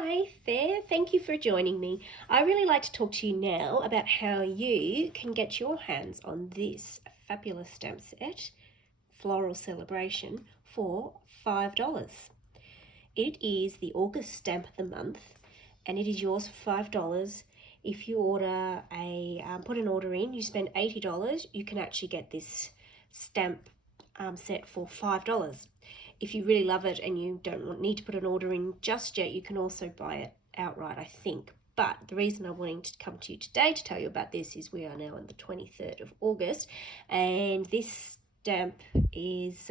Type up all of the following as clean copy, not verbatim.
Hi there, thank you for joining me. I really like to talk to you now about how you can get your hands on this fabulous stamp set, Floral Celebration, for $5. It is the August stamp of the month and it is yours for $5. If you order put an order in, you spend $80, you can actually get this stamp set for $5. If you really love it and you don't need to put an order in just yet, you can also buy it outright, I think. But the reason I'm wanting to come to you today to tell you about this is we are now on the 23rd of August, and this stamp is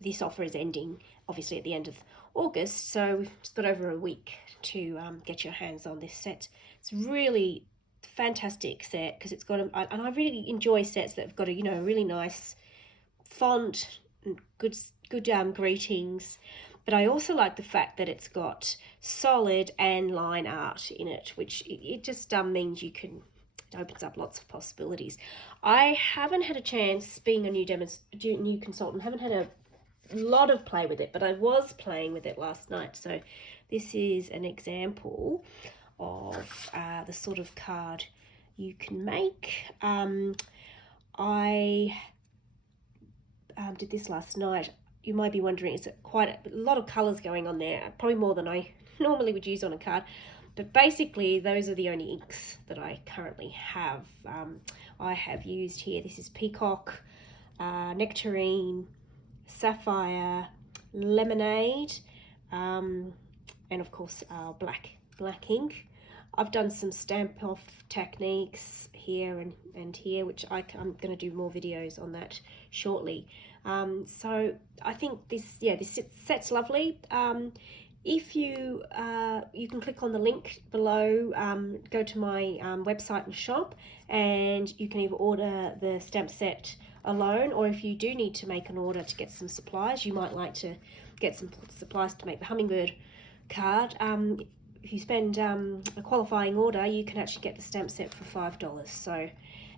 this offer is ending obviously at the end of August, so we've just got over a week to get your hands on this set. It's really fantastic set because it's got and I really enjoy sets that have got a really nice font and good greetings, but I also like the fact that it's got solid and line art in it, which it just means it opens up lots of possibilities. I haven't had a chance, being a new consultant, haven't had a lot of play with it, but I was playing with it last night. So this is an example of the sort of card you can make. I did this last night. You might be wondering, is it quite a lot of colours going on there? Probably more than I normally would use on a card. But basically, those are the only inks that I currently have. I have used here, this is Peacock, Nectarine, Sapphire, Lemonade, and of course black ink. I've done some stamp off techniques here and here, which I'm going to do more videos on that shortly. So I think this set's lovely. If you can click on the link below, go to my website and shop, and you can either order the stamp set alone, or if you do need to make an order to get some supplies, you might like to get some supplies to make the hummingbird card. If you spend a qualifying order, you can actually get the stamp set for $5. So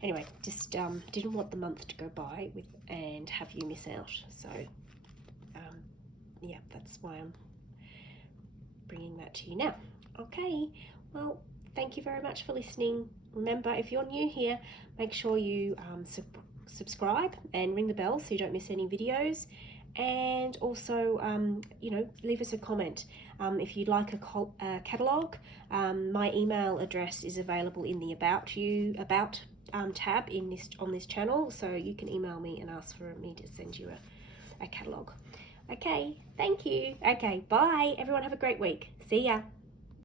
anyway, just didn't want the month to go by and have you miss out. So yeah, that's why I'm bringing that to you now. Okay, well, thank you very much for listening. Remember, if you're new here, make sure you subscribe and ring the bell so you don't miss any videos. And also, leave us a comment. If you'd like a catalogue, my email address is available in the About tab on this channel, so you can email me and ask for me to send you a catalogue. Okay, thank you. Okay, bye. Everyone have a great week. See ya.